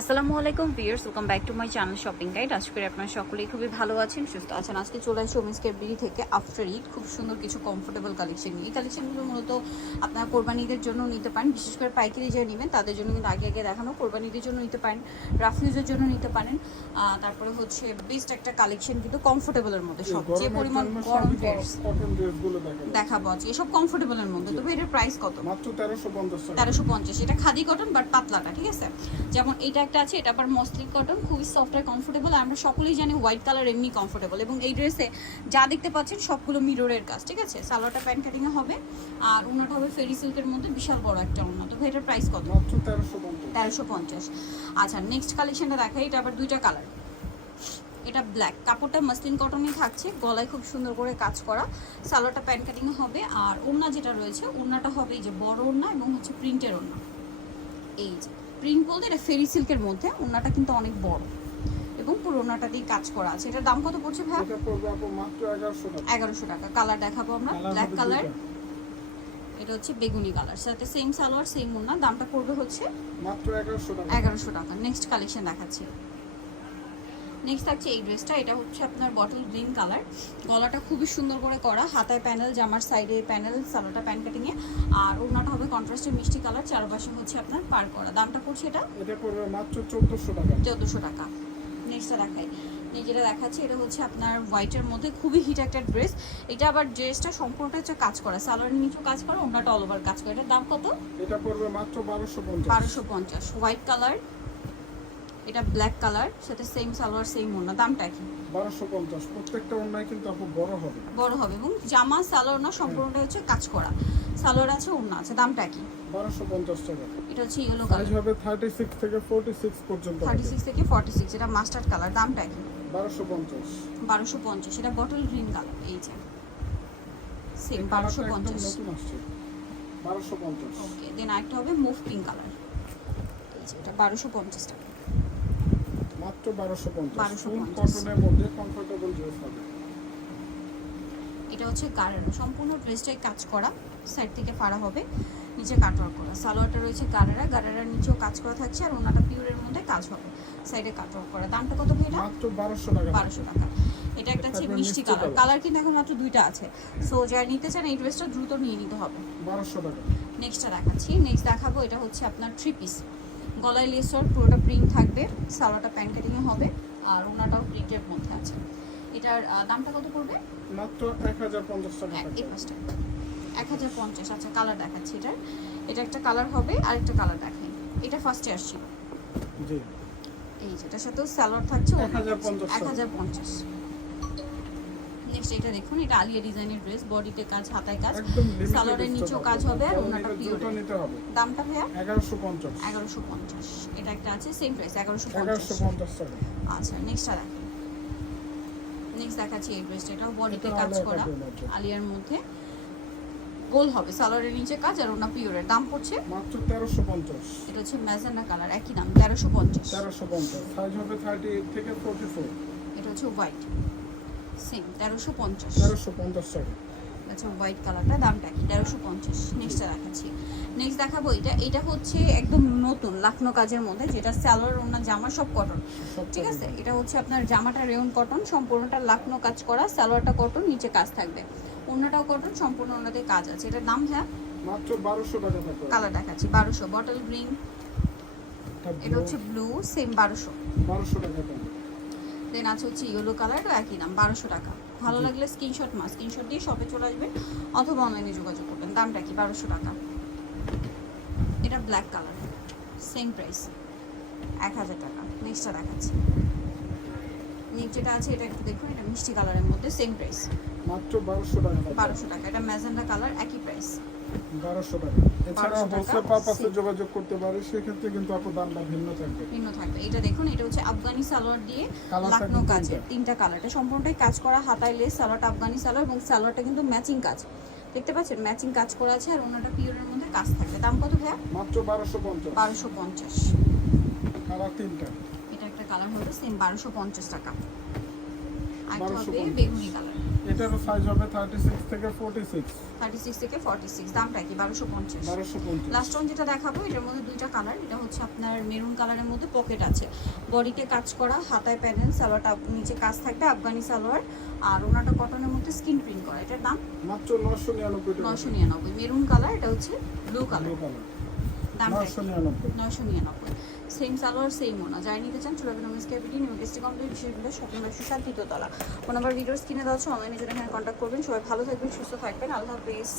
আসসালামু আলাইকুম viewers, welcome back to my channel shopping guide. আশা করি আপনারা সকলেই খুবই ভালো আছেন, সুস্থ আছেন। আজকে চলে আসি ওমেন্স ক্যাডবেরি থেকে আফটার ঈদ খুব সুন্দর কিছু কমফোর্টেবল কালেকশন নিয়ে। এই কালেকশনগুলো মূলত আপনারা কোরবানিদের জন্য নিতে পারেন, বিশেষ করে পাইকারি যারা নেবেন তাদের জন্য কিন্তু আগে আগে দেখানো। কোরবানিদের জন্য নিতে পারেন, রাফিউজের জন্য নিতে পারেন। তারপরে হচ্ছে বেস্ট একটা কালেকশন কিন্তু কমফোর্টেবলের মধ্যে, সব যে পরিমাণ গরম ড্রেস দেখাবো আজকে এসব কমফোর্টেবলের মধ্যে। তবে এটার প্রাইস কত? মাত্র 1350 টাকা। 1350। এটা খাদি কটন বাট পাতলাটা, ঠিক আছে? যেমন এটা একটা আছে, এটা আবার মসলিন কটন, খুবই সফট আর কমফোর্টেবল। আমরা সকলেই জানি হোয়াইট কালার এমনি কমফোর্টেবল, এবং এই ড্রেসে যা দেখতে পাচ্ছেন সবগুলো মিররের কাজ, ঠিক আছে? সালোয়ারটা প্যান্ট কাটিংয়ে হবে আর ওনাটা হবে ফেরি সিল্কের মধ্যে, বিশাল বড় একটা ওনা। তো এটার প্রাইস কত? মাত্র 1350। 1350। আচ্ছা, নেক্সট কালেকশনটা দেখাই। এটা আবার দুইটা কালার। এটা ব্ল্যাক, কাপড়টা মাসলিন কটনই থাকছে, গলায় খুব সুন্দর করে কাজ করা, সালোয়ারটা প্যান্ট কাটিং হবে। আর ওড়না যেটা রয়েছে, ওড়নাটা হবে এই যে বড় ওড়না এবং হচ্ছে প্রিন্টের ওড়না। এই যে প্রিন্ট বলতে এটা ফেরি সিল্কের মধ্যে, ওড়নাটা কিন্তু অনেক বড় এবং পুরো ওড়নাটা দিয়ে কাজ করা আছে। এটার দাম কত পড়ছে ভাই? এটা পড়বে আপু মাত্র 1100 টাকা। 1100 টাকা। কালার দেখাবো আমরা, ব্ল্যাক কালার, এটা হচ্ছে বেগুনি কালার, সাথে সেম সালোয়ার সেম ওড়না। দামটা পড়বে হচ্ছে মাত্র 1100 টাকা। 1100 টাকা। নেক্সট কালেকশন দেখাচ্ছি। নেক্সট থাকছে এই ড্রেসটা। এটা হচ্ছে আপনার বটল গ্রিন কালার, গলাটা খুবই সুন্দর করে করা, হাতায় প্যানেল, জামার সাইডে প্যানেল, সালোয়ারটা প্যান্ট কাটিংয়ে। আর ওড়নাটা হবে কন্ট্রাস্টের মিষ্টি কালার, চারপাশে হচ্ছে আপনার পার করা। দামটা পড়ছে এটা পড়বে মাত্র 1400 টাকা। 1400 টাকা। নেক্সটটা দেখাই। যেটা দেখাচ্ছে এটা হচ্ছে আপনার হোয়াইটের মধ্যে খুবই হিট একটা ড্রেস। এটা আবার ড্রেসটা সম্পূর্ণটা হচ্ছে কাজ করা, সালোয়ারের নিচেও কাজ করা, ওড়নাটা অল ওভার কাজ করা। এটার দাম কত? এটা পড়বে মাত্র 1250। 1250। হোয়াইট কালার, এটা ব্ল্যাক কালার, সাথে সেম সালোয়ার সেম ওড়না। দামটা কি? 1250। প্রত্যেকটা ওড়নায় কিন্তু আপু বড় হবে। বড় হবে এবং জামা সালোয়ার না সম্পূর্ণটা হচ্ছে কাজ করা, সালোয়ার আছে ওড়না আছে। দামটা কি? 1250 টাকা। এটা হচ্ছে ইয়েলো কালার, সাইজ হবে 36 থেকে 46 পর্যন্ত। 36 থেকে 46। এটা মাস্টার্ড কালার। দামটা কি? 1250। 1250। এটা বটল গ্রিন কালার, এই যে সেম 1250। নতুন আসছে 1250। ওকে, দেন আরেকটা হবে মুভ পিঙ্ক কালার, এই যে এটা 1250 টাকা। মাত্র 1250। ফুল 1250 কটনের মধ্যে কমফোর্টেবল ড্রেস হবে। এটা হচ্ছে গাড়ারা, সম্পূর্ণ ড্রেসটাই কাজ করা, সাইড থেকে ফাড়া হবে, নিচে কাটওয়ার্ক করা। সালোয়ারটা রয়েছে গাড়ারা, গাড়ারার নিচেও কাজ করা থাকছে, আর ওনাটা পিওরের মধ্যে কাজ হবে, সাইডে কাটওয়ার্ক করা। দামটা কত ভাই? এটা মাত্র 1200 টাকা। 1200 টাকা। এটা একটা হচ্ছে মিষ্টি কালার, কালার কিন্তু এখন মাত্র দুইটা আছে। সো যারা নিতে চান এই ড্রেসটা দ্রুত নিয়ে নিতে হবে। 1200 টাকা। নেক্সটটা দেখাচ্ছি। নেক্সট দেখাবো, এটা হচ্ছে আপনার থ্রি পিস, গলায় লেসর, পুরোটা প্রিন্ট থাকবে, সালোয়ারটা প্যান্ট কাটিংয়ে হবে, আর ওনাটাও প্রিন্টের মধ্যে আছে। এটার দামটা কত পড়বে? মাত্র 1050 টাকা। এই পাঁচটা 1050। আচ্ছা, কালার দেখাচ্ছি। এটা একটা কালার হবে, আরেকটা কালার দেখাই। এটা ফার্স্টে আসছি, জি। এই যেটার সাথে সালোয়ার থাকছে 1050 1050। নেক্সট এটা দেখুন, এটা আলিয়া ডিজাইনের ড্রেস, বডিতে কাজ, হাতায় কাজ, সালোয়ারের নিচেও কাজ হবে, আর ওনাটা পিওর। দামটা ভাইয়া? 1150। 1150। এটা একটা আছে সেম প্রাইস 1150। 1150 টাকা। আচ্ছা, নেক্সটটা দেখুন। নেক্সট দেখাচ্ছি এই ড্রেসটা, এটাও বডিতে কাজ করা, আলিয়ার মধ্যে গোল হবে, সালোয়ারের নিচে কাজ, আর ওনা পিওরের। দাম পড়ছে মাত্র 1350। এটা হচ্ছে ম্যাজেন্ডা কালার, একই দাম 1350। 1350। সাইজ হবে 38 থেকে 44। এটা হচ্ছে হোয়াইট, সেম 1350। 1350 টাকা। আচ্ছা, হোয়াইট কালারটা দামটা কি? 1350। নেক্সটটা দেখাচ্ছি। নেক্সট দেখাবো এটা হচ্ছে একদম নতুন লাখনো কাজের মধ্যে, যেটা সালোয়ার ওনা জামা সব কটন, ঠিক আছে? এটা হচ্ছে আপনার জামাটা রেয়ন কটন, সম্পূর্ণটা লাখনো কাজ করা, সালোয়ারটা কটন, নিচে কাজ থাকবে, ওনাটাও কটন, সম্পূর্ণ ওনাতে কাজ আছে। এটার দাম হ্যাঁ মাত্র 1200 টাকা থাকবে। কালার দেখাচ্ছি 1200। বটল গ্রিন, এটা হচ্ছে ব্লু, সেম 1200। 1200 টাকা দাম। দেন আছে হচ্ছে ইয়েলো কালার, একই দাম 1200 টাকা। ভালো লাগলে স্ক্রিনশট দিয়ে শপে চলে আসবেন অথবা অনলাইনে যোগাযোগ করবেন। দামটা কি? 1200 টাকা। এটা ব্ল্যাক কালার, সেম প্রাইস 1000 টাকা। নেক্সটটা দেখাচ্ছি। নেক্সট যেটা আছে এটা একটু দেখুন, এটা মিষ্টি কালারের মধ্যে, সেম প্রাইস মাত্র 1200 টাকা। 1200 টাকা। এটা ম্যাজেন্ডা কালার, একই প্রাইস 1200 টাকা। এছাড়া 1200 টাকা। হোলসেল পারপাসে যোগাযোগ করতে পারে, সেক্ষেত্রে কিন্তু আপু দামটা ভিন্ন থাকবে। ভিন্ন থাকবে। এটা দেখুন, এটা হচ্ছে আফগানি সালোয়ার দিয়ে কালার লাখনো থাকবে কাজের, তিনটা কালার। এটা সম্পূর্ণটাই কাজ করা, হাতায় লেস, সালোয়ারটা আফগানি সালোয়ার, এবং সালোয়ারটা কিন্তু ম্যাচিং কাজ, দেখতে পাচ্ছেন ম্যাচিং কাজ করা আছে, আর ওনাটা পিওরের মধ্যে কাজ থাকবে। দাম কত ভাইয়া? মাত্র 1250। 1250। কালার তিনটা। এটা একটা কালার হবে, সেম 1250 টাকা। আরেকটা হবে 1250 বেগুনি কালার, এটারও সাইজ হবে 36 থেকে 46। 36 থেকে 46, দামটা কি 1250। 1250। লাস্ট ওয়ান যেটা দেখাবো, এটার মধ্যে দুইটা কালার। এটা হচ্ছে আপনার মেরুন কালারের মধ্যে পকেট আছে, বডিতে কাজ করা, হাতায় প্যানেল, সালোয়ারটা নিচে কাজ থাকবে আফগানি সালোয়ার, আর ওনাটা কটনের মধ্যে স্কিন প্রিন্ট করা। এটার দাম মাত্র 999 টাকা। 999। মেরুন কালার, এটা হচ্ছে ব্লু কালার, ব্লু কালার দামটা 999। 999। সেম সালোয়ার সেম ওনা, যাই নিতে চান চলে যাবেন ওমিস ক্যাবিটি নিউ গেস্টি কমপ্লিট বিশেষগুলো শপিং ব্যবসা 7 দ্বিতীয় তলা। ফোন নাম্বার ভিডিওর স্ক্রিনে দেওয়া আছে, অনলাইনে জন্য এখানে কন্ট্যাক্ট করবেন। সবাই ভালো থাকবেন, সুস্থ থাকবেন, আল্লাহ হাফেজ।